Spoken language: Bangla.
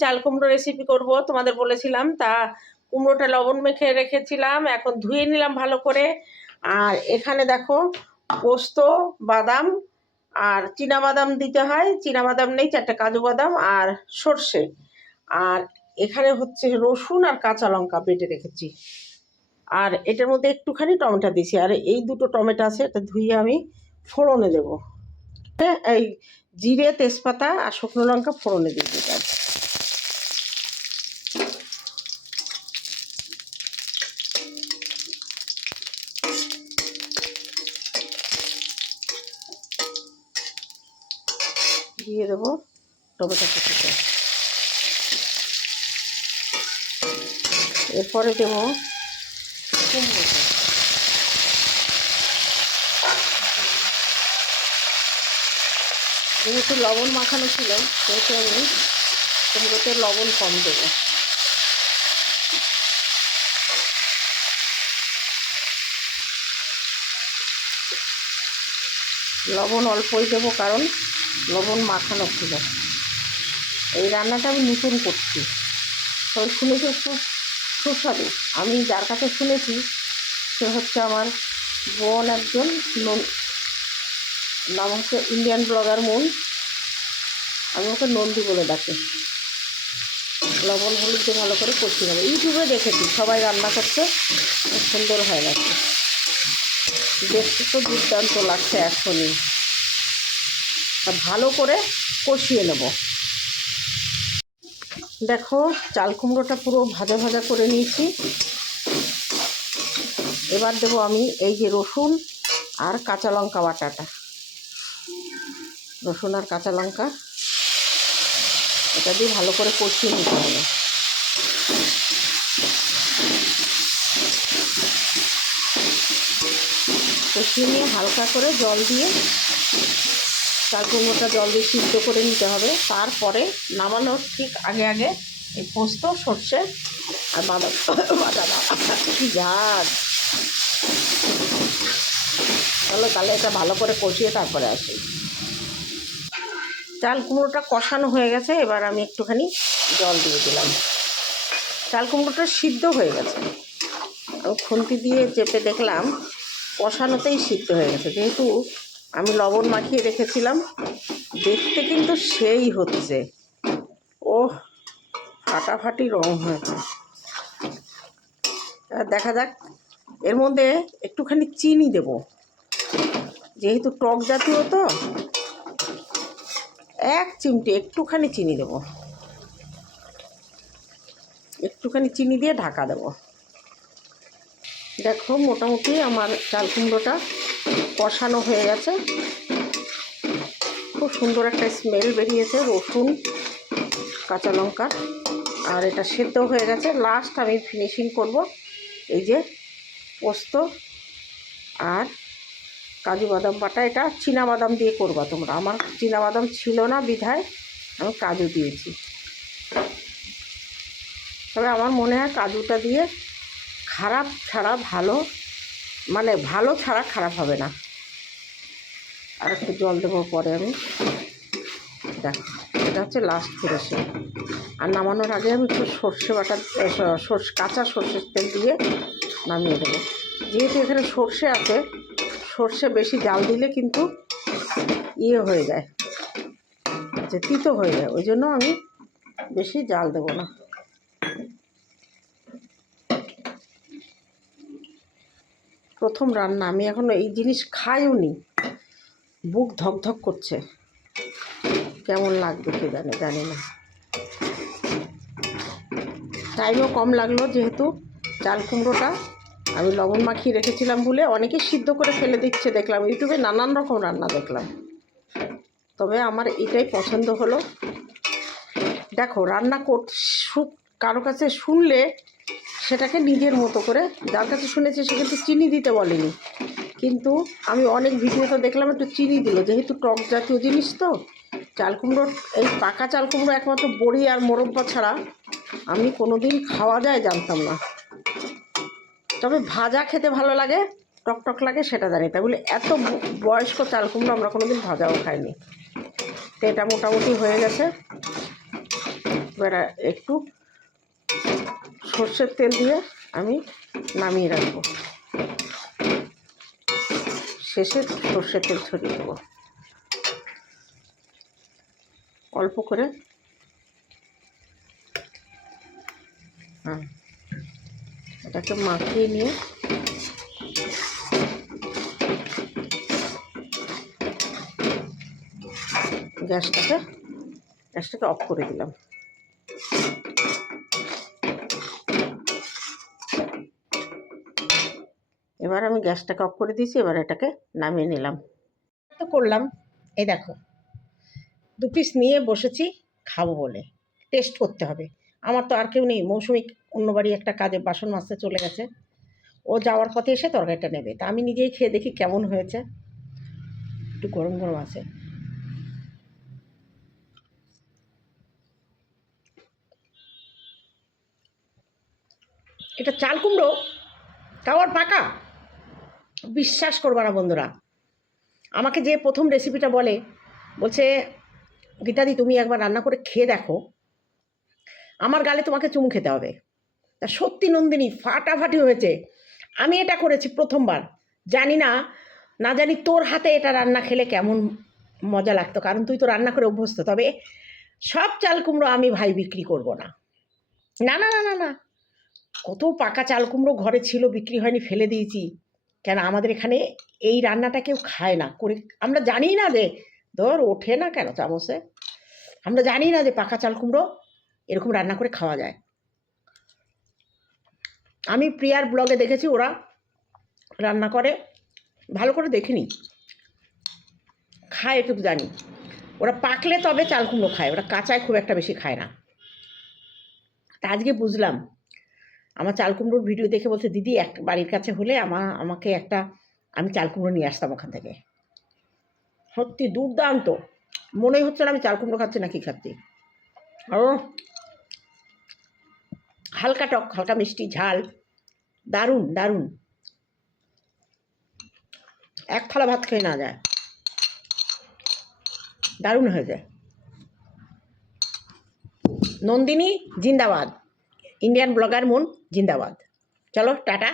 চাল কুমড়ো রেসিপি করব। তোমাদের বলেছিলাম, তা কুমড়োটা লবণ মেখে রেখেছিলাম, এখন ধুয়ে নিলাম ভালো করে। আর এখানে দেখো, পোস্ত, বাদাম আর বাদাম দিতে হয়। বাদাম নেই, চারটে কাজু বাদাম আর সর্ষে। আর এখানে হচ্ছে রসুন আর কাঁচা লঙ্কা বেটে রেখেছি। আর এটার মধ্যে একটুখানি টমেটো দিয়েছি। আর এই দুটো টমেটো আছে, এটা ধুয়ে আমি ফোড়নে দেবো। হ্যাঁ এই জিরে, তেজপাতা আর শুকনো লঙ্কা ফোড়নে দিয়ে দিতে দেবো টমেটো কুচিটা। এরপরে দেবো যেহেতু লবণ মাখানো ছিল, সেহেতু আমি কুমড়োতে লবণ কম দেবো। লবণ অল্পই দেবো কারণ লবণ মাখানো ছিল। এই রান্নাটা আমি নতুন করছি। তবে শুনেছি খুব সুস্বাদু। আমি যার কাছে শুনেছি, সে হচ্ছে আমার বোন একজন নন- নাম হচ্ছে ইন্ডিয়ান ব্লগার মন। আমি ওকে নন্দী বলে ডাকি। লবণ হলুদ দিয়ে ভালো করে কষিয়ে নেব। ইউটিউবে দেখেছি, সবাই রান্না করছে সুন্দর হয়ে গেছে। দেখতে তো দুর্দান্ত লাগছে এখনই। ভালো করে কষিয়ে নেব। দেখো, চাল কুমড়োটা পুরো ভাজা ভাজা করে নিয়েছি। এবার দেবো আমি এই যে রসুন আর কাঁচা লঙ্কা বাটাটা। রসুন আর কাঁচা লঙ্কা। এটা দিয়ে ভালো করে কষিয়ে নিতে হবে। কষিয়ে নিয়ে হালকা করে জল দিয়ে চাল কুমড়োটা জল দিয়ে সিদ্ধ করে নিতে হবে। তারপরে নামানোর ঠিক আগে আগে এই পোস্ত, সর্ষে আর বাদাম কি ঝাঁজ চলো তাহলে এটা ভালো করে কষিয়ে তারপরে আসি। চাল কুমড়োটা কষানো হয়ে গেছে, এবার আমি একটুখানি জল দিয়ে দিলাম। চাল কুমড়োটা সিদ্ধ হয়ে গেছে। আমি খুন্তি দিয়ে চেপে দেখলাম, কষানোতেই সিদ্ধ হয়ে গেছে। যেহেতু আমি লবণ মাখিয়ে রেখেছিলাম। দেখতে কিন্তু সেই হচ্ছে। ও ফাটাফাটি রং হয়েছে। দেখা যাক, এর মধ্যে একটুখানি চিনি দেব। যেহেতু টক জাতীয় তো, এক চিমটে একটুখানি চিনি দেব। একটুখানি চিনি দিয়ে ঢাকা দেব। দেখো, মোটামুটি আমার চাল কুমড়োটা কষানো হয়ে গেছে। খুব সুন্দর একটা স্মেল বেরিয়েছে, রসুন, কাঁচা লঙ্কা, আর এটা সেদ্ধ হয়ে গেছে। লাস্ট আমি ফিনিশিং করব, এই যে পোস্ত আর কাজু বাদাম বাটা। এটা বাদাম দিয়ে করবা তোমরা। আমার বাদাম ছিল না বিধায় আমি কাজু দিয়েছি। তবে আমার মনে হয় কাজুটা দিয়ে খারাপ ছাড়া ভালো মানে ভালো ছাড়া খারাপ হবে না। আর একটু জল দেবো পরে আমি। দেখো, এটা হচ্ছে লাস্ট ফিনিশিং আর নামানোর আগে আমি একটু সর্ষে বাটা সর্ষে, কাঁচা সর্ষের তেল দিয়ে নামিয়ে দেবো। যেহেতু এখানে সর্ষে আছে, সর্ষে বেশি জাল দিলে কিন্তু ইয়ে হয়ে যায় যে তিতো হয়ে যায়। ওই জন্য আমি বেশি জাল দেবো না। প্রথম রান্না, আমি এখনও এই জিনিস খাইও নি। বুক ধকধক করছে। কেমন লাগবে কে জানে, জানি না। টাইমও কম লাগল যেহেতু চাল কুমড়োটা। আমি লবণ মাখিয়ে রেখেছিলাম বলে অনেকে সিদ্ধ করে ফেলে দিচ্ছে, দেখলাম ইউটিউবে নানান রকম রান্না দেখলাম। তবে আমার এটাই পছন্দ হলো। দেখো, রান্না কর কারও কাছে শুনলে সেটাকে নিজের মতো করে, যার কাছে শুনেছি সে কিন্তু চিনি দিতে বলেনি। কিন্তু আমি অনেক ভিডিওতে দেখলাম, একটু চিনি দিল। যেহেতু টক জাতীয় জিনিস তো, চাল কুমড়োর, এই পাকা চাল কুমড়ো একমাত্র বড়ি আর মোরব্বা ছাড়া আমি কোনো দিন খাওয়া যায় জানতাম না। তবে ভাজা খেতে ভালো লাগে, টক টক লাগে, সেটা জানি। তাই বলে এত বয়স্ক চাল কুমড়ো আমরা কোনো দিন ভাজাও খাইনি। তো এটা মোটামুটি হয়ে গেছে। এবার একটু সর্ষের তেল দিয়ে আমি নামিয়ে রাখব। শেষে সর্ষের তেল ছড়িয়ে দেবো। অল্প করে হ্যাঁ এটাকে মাখিয়ে নিয়ে গ্যাসটাকে গ্যাসটাকে অফ করে দিলাম। এবার আমি গ্যাসটাকে অফ করে দিয়েছি, এবার এটাকে নামিয়ে নিলাম। তো করলাম। এই দেখো, দু পিস নিয়ে বসেছি, খাব বলে। টেস্ট করতে হবে। আমার তো আর কেউ নেই, মৌসুমি অন্য বাড়ি একটা কাজে বাসন মাজতে চলে গেছে। ও যাওয়ার পথে এসে তরকারিটা নেবে। তা আমি নিজেই খেয়ে দেখি কেমন হয়েছে। একটু গরম গরম আছে। এটা চাল কুমড়ো, তাও আর পাকা? বিশ্বাস করবা না বন্ধুরা। আমাকে যে প্রথম রেসিপিটা বলে, বলছে, গীতাদি, তুমি একবার রান্না করে খেয়ে দেখো। আমার গালে তোমাকে চুমু খেতে হবে। তা সত্যি নন্দিনী, ফাটাফাটি হয়েছে। আমি এটা করেছি প্রথমবার। জানি না না জানি তোর হাতে এটা রান্না খেলে কেমন মজা লাগতো, কারণ তুই তো রান্না করে অভ্যস্ত। তবে সব চাল কুমড়ো আমি ভাই বিক্রি করব না। না না না না না। কত পাকা চাল কুমড়ো ঘরে ছিল, বিক্রি হয়নি, ফেলে দিয়েছি। কেন আমাদের এখানে এই রান্নাটা কেউ খায় না? করে, আমরা জানি না যে, ধর ওঠে না কেন চামচে? আমরা জানি না যে পাকা চাল কুমড়ো এরকম রান্না করে খাওয়া যায়। আমি প্রিয়ার ব্লগে দেখেছি ওরা রান্না করে, ভালো করে দেখিনি। খায় এটুকু জানি। ওরা পাকলে তবে চাল কুমড়ো খায়, ওরা কাঁচায় খুব একটা বেশি খায় না। তা আজকে বুঝলাম। আমার চাল কুমড়োর ভিডিও দেখে বলছে, দিদি, এক বাড়ির কাছে হলে আমার আমাকে একটা, আমি চাল কুমড়ো নিয়ে আসতাম ওখান থেকে। সত্যি দুর্দান্ত। মনেই হচ্ছে না আমি চাল কুমড়ো খাচ্ছি না কি খাচ্ছি। ও, হালকা টক, হালকা মিষ্টি, ঝাল। দারুণ দারুণ। এক থালা ভাত খেয়ে না যায়। দারুণ হয়ে যায়। নন্দিনী জিন্দাবাদ। ইন্ডিয়ান ব্লগার মুন জিন্দাবাদ চলো টাটা